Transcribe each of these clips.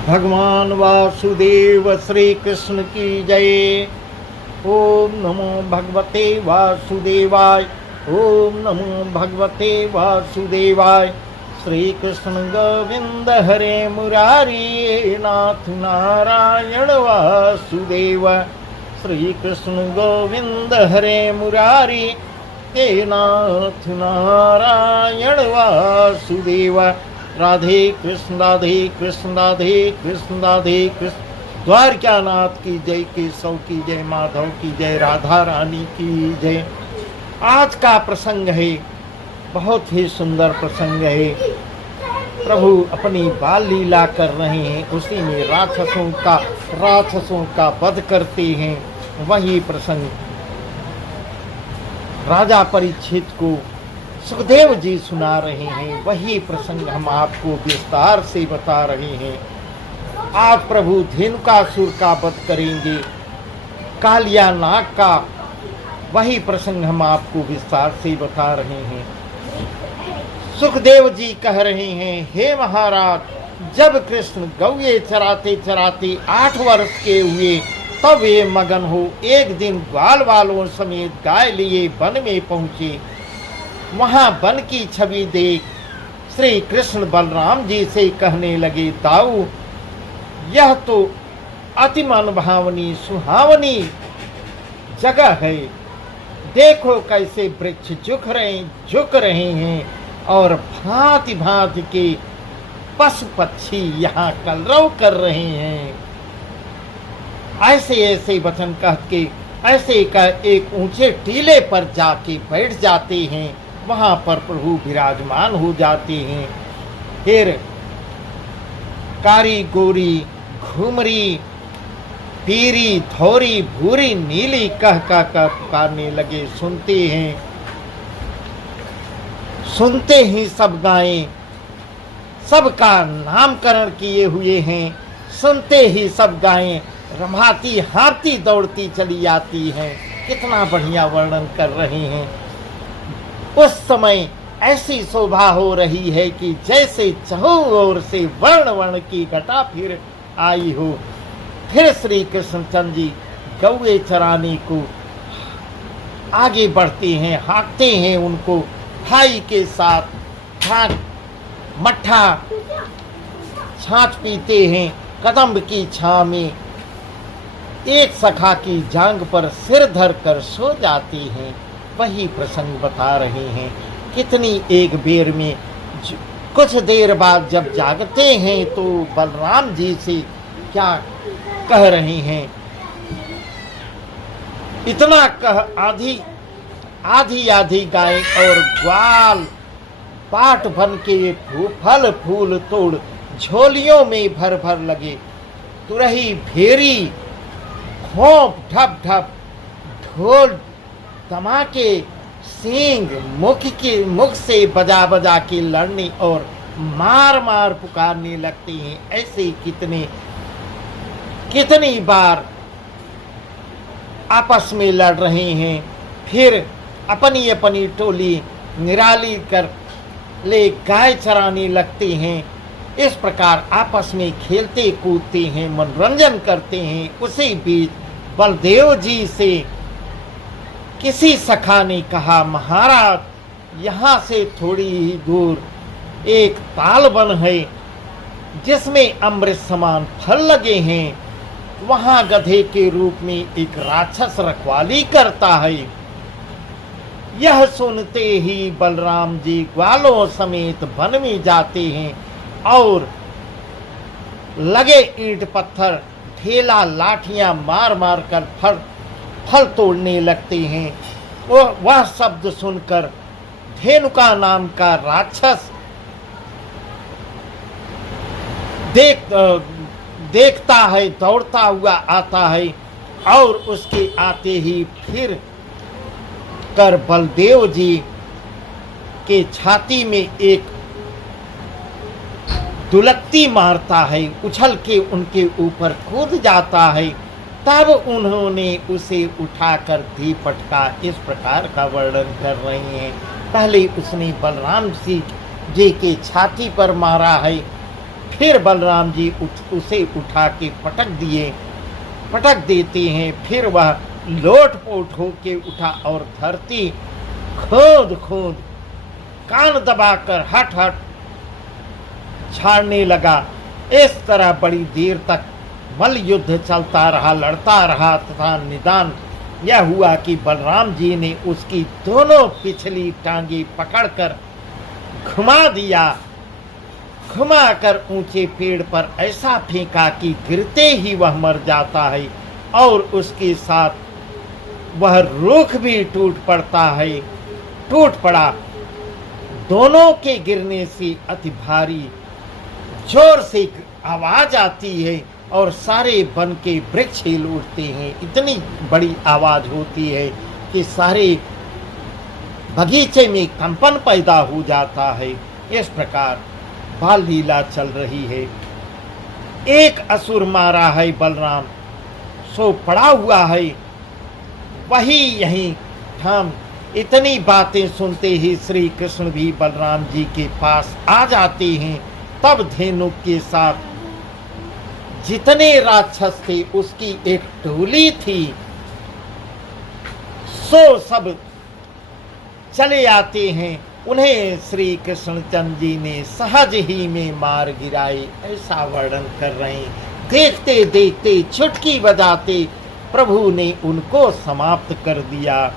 भगवान वासुदेव श्री कृष्ण की जय। ओम नमो भगवते वासुदेवाय। ओम नमो भगवते वासुदेवाय। श्री कृष्ण गोविंद हरे मुरारी नाथ नारायण वासुदेव। श्री कृष्ण गोविंद हरे मुरारी हे नाथ नारायण वासुदेव। राधे कृष्ण राधे कृष्ण राधे कृष्ण राधे कृष्ण। द्वारकानाथ की जय, केशव की जय, माधव की जय, राधा रानी की जय। आज का प्रसंग है, बहुत ही सुंदर प्रसंग है। प्रभु अपनी बाल लीला कर रहे हैं, उसी में राक्षसों का वध करते हैं। वही प्रसंग राजा परीक्षित को सुखदेव जी सुना रहे हैं। वही प्रसंग हम आपको विस्तार से बता रहे हैं। आज प्रभु धेनुकासुर का वध करेंगे, कालिया नाग का वही प्रसंग हम आपको विस्तार से बता रहे हैं। सुखदेव जी कह रहे हैं, हे महाराज, जब कृष्ण गौए चराते चराते 8 वर्ष के हुए तब वे मगन हो एक दिन ग्वाल वालों समेत गाय लिए वन में पहुंचे। वहां वन की छवि देख श्री कृष्ण बलराम जी से कहने लगे, दाऊ, यह तो अति मन भावनी सुहावनी जगह है। देखो कैसे वृक्ष झुक रहे हैं और भांति भांति के पशु पक्षी यहाँ कलरव कर रहे हैं। ऐसे ऐसे वचन कह के ऐसे का एक ऊंचे टीले पर जाके बैठ जाते हैं। वहां पर प्रभु विराजमान हो जाते हैं। फिर कारी गोरी घुमरी पीरी धौरी भूरी नीली कह पुकारने लगे। सुनते ही सब गायें सबका नामकरण किए हुए हैं। सुनते ही सब गायें रमाती हाँफती दौड़ती चली आती हैं। कितना बढ़िया वर्णन कर रहे हैं। उस समय ऐसी शोभा हो रही है कि जैसे चहुं ओर से वर्ण वर्ण की घटा फिर आई हो। फिर श्री कृष्णचंद्र जी गौए चराने को आगे बढ़ते हैं, हाँकते हैं उनको भाई के साथ मट्ठा छाछ पीते हैं। कदम्ब की छां में एक सखा की जांग पर सिर धर कर सो जाती हैं। वही प्रसंग बता रहे हैं। कितनी एक बेर में कुछ देर बाद जब जागते हैं तो बलराम जी से क्या कह रहे हैं। इतना कह आधी गाय और ग्वाल पाट बन के फल फूल तोड़ झोलियों में भर भर लगे। तुरही भेरी खोप ढप ढप ढोल धमाके सींग मुख से बजा बजा के लड़ने और मार मार पुकारने लगते हैं। ऐसे कितनी बार आपस में लड़ रहे हैं। फिर अपनी अपनी टोली निराली कर ले गाय चराने लगते हैं। इस प्रकार आपस में खेलते कूदते हैं, मनोरंजन करते हैं। उसी बीच बलदेव जी से किसी सखा ने कहा, महाराज, यहाँ से थोड़ी ही दूर एक ताल वन है जिसमें अमृत समान फल लगे हैं। वहाँ गधे के रूप में एक राक्षस रखवाली करता है। यह सुनते ही बलराम जी ग्वालों समेत वन में जाते हैं और लगे ईंट पत्थर ढेला लाठियां मार मार कर फल तोड़ने लगते हैं। वह शब्द सुनकर धेनुका नाम का राक्षस देखता है, दौड़ता हुआ आता है और उसके आते ही फिर कर बलदेव जी के छाती में एक दुलक्ती मारता है, उछल के उनके ऊपर कूद जाता है। तब उन्होंने उसे उठाकर दी पटका। इस प्रकार का वर्णन कर रहे हैं। पहले उसने बलराम जी के छाती पर मारा है फिर बलराम जी उसे उठा के पटक देते हैं। फिर वह लोटपोट होके उठा और धरती खोद खोद कान दबाकर हट हट छाड़ने लगा। इस तरह बड़ी देर तक मल्ल युद्ध चलता रहा, लड़ता रहा तथा निदान यह हुआ कि बलराम जी ने उसकी दोनों पिछली टांगे पकड़कर घुमाकर ऊंचे पेड़ पर ऐसा फेंका कि गिरते ही वह मर जाता है और उसके साथ वह रुख भी टूट पड़ा। दोनों के गिरने से अति भारी जोर से आवाज आती है और सारे वन के वृक्ष हिल उठते हैं। इतनी बड़ी आवाज होती है कि सारे बगीचे में कंपन पैदा हो जाता है। इस प्रकार बाल लीला चल रही है। एक असुर मारा है बलराम, सो पड़ा हुआ है वही यहीं थाम। इतनी बातें सुनते ही श्री कृष्ण भी बलराम जी के पास आ जाते हैं। तब धेनुक के साथ जितने राक्षस थे उसकी एक टोली थी, सो सब चले आते हैं। उन्हें श्री कृष्ण चंद्र जी ने सहज ही में मार गिराए, ऐसा वर्णन कर रहे हैं। देखते देखते चुटकी बजाते प्रभु ने उनको समाप्त कर दिया।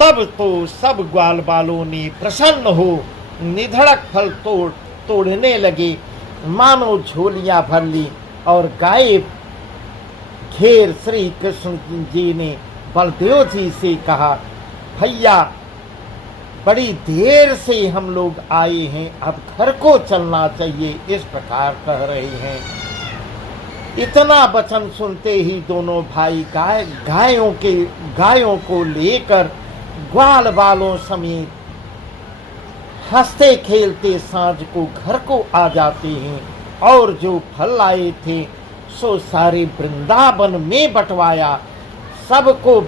तब तो सब ग्वाल बालों ने प्रसन्न हो निधड़क फल तोड़ने लगे, मानो झोलियां भर ली और गाय घेर श्री कृष्ण जी ने बलदेव जी से कहा, भैया बड़ी देर से हम लोग आए हैं, अब घर को चलना चाहिए। इस प्रकार कह रहे हैं। इतना वचन सुनते ही दोनों भाई गायों को लेकर ग्वाल बालों समेत हंसते खेलते सांझ को घर को आ जाते हैं और जो फल लाए थे सो सारे वृंदावन में बंटवाया। सबको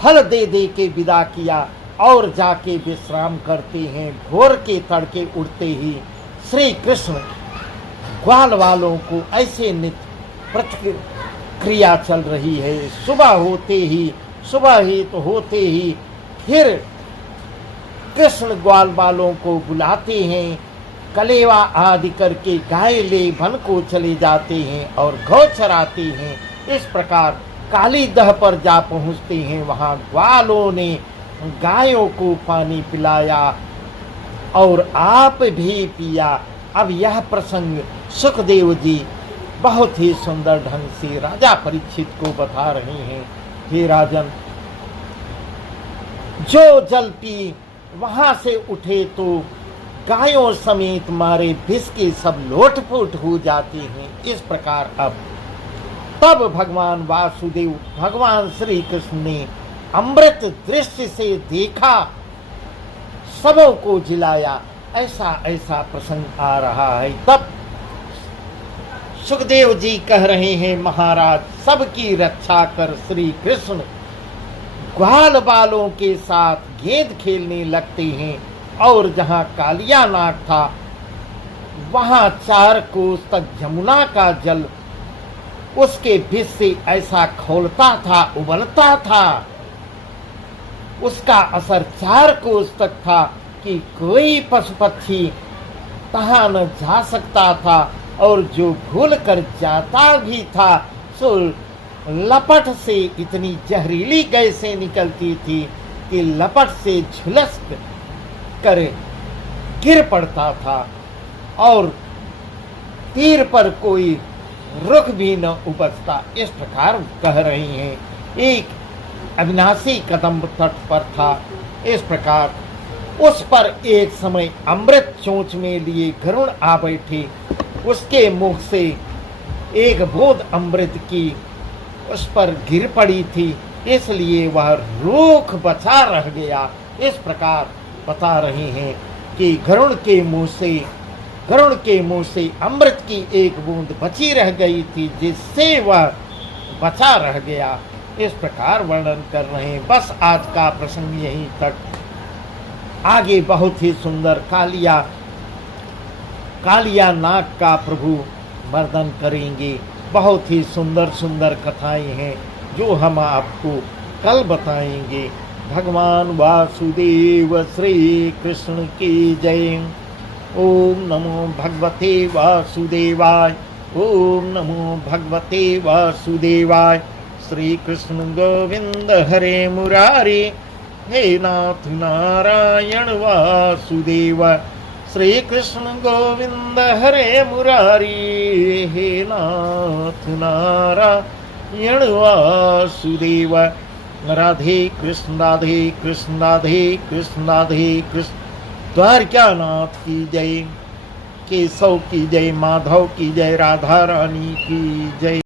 फल दे दे के विदा किया और जाके विश्राम करते हैं। भोर के तड़के उठते ही श्री कृष्ण ग्वाल वालों को ऐसे नित्य प्रतिक्रिया चल रही है। सुबह होते ही फिर कृष्ण ग्वाल वालों को बुलाते हैं, कलेवा आदि करके गाय ले वन को चले जाते हैं और गौ चराते हैं। इस प्रकार काली दह पर जा पहुंचते हैं। वहां ग्वालों ने गायों को पानी पिलाया और आप भी पिया। अब यह प्रसंग सुखदेव जी बहुत ही सुंदर ढंग से राजा परीक्षित को बता रहे हैं। हे राजन, जो जल पी वहां से उठे तो गायों समेत मारे विष के सब लोटपोट हो जाते हैं। इस प्रकार अब तब भगवान वासुदेव भगवान श्री कृष्ण ने अमृत दृष्टि से देखा, सबों को जिलाया। ऐसा प्रसंग आ रहा है। तब सुखदेव जी कह रहे हैं, महाराज सबकी रक्षा कर श्री कृष्ण ग्वाल बालों के साथ गेंद खेलने लगते हैं और जहां कालिया नाग था वहां 4 कोस तक यमुना का जल उसके विष से ऐसा खौलता था, उबलता था। उसका असर 4 कोस तक था कि कोई पशु पक्षी तहां न जा सकता था और जो भूल कर जाता भी था सो लपट से इतनी जहरीली गैसें निकलती थी कि लपट से झुलस कर गिर पड़ता था और तीर पर कोई रुख भी न उपजता। इस प्रकार कह रही हैं। एक अविनाशी कदम्ब तट पर था। इस प्रकार उस पर एक समय अमृत चोंच में लिए गरुड़ आ बैठे। उसके मुख से एक बूंद अमृत की उस पर गिर पड़ी थी, इसलिए वह रूख बचा रह गया। इस प्रकार बता रहे हैं कि गरुड़ के मुंह से अमृत की एक बूंद बची रह गई थी, जिससे वह बचा रह गया। इस प्रकार वर्णन कर रहे हैं। बस आज का प्रसंग यहीं तक। आगे बहुत ही सुंदर कालिया कालिया नाग का प्रभु वर्णन करेंगे। बहुत ही सुंदर सुंदर कथाएं हैं जो हम आपको कल बताएंगे। भगवान वासुदेव श्री कृष्ण की जय। ओम नमो भगवते वासुदेवाय। ओम नमो भगवते वासुदेवाय। श्री कृष्ण गोविंद हरे मुरारी, हे नाथ नारायण वासुदेव। श्री कृष्ण गोविंद हरे मुरारी, हे नाथ नारायण वासुदेव। राधे कृष्ण राधे कृष्ण राधे कृष्ण राधे कृष्ण। द्वारकानाथ की जय, केशव की जय, माधव की जय, राधा रानी की जय।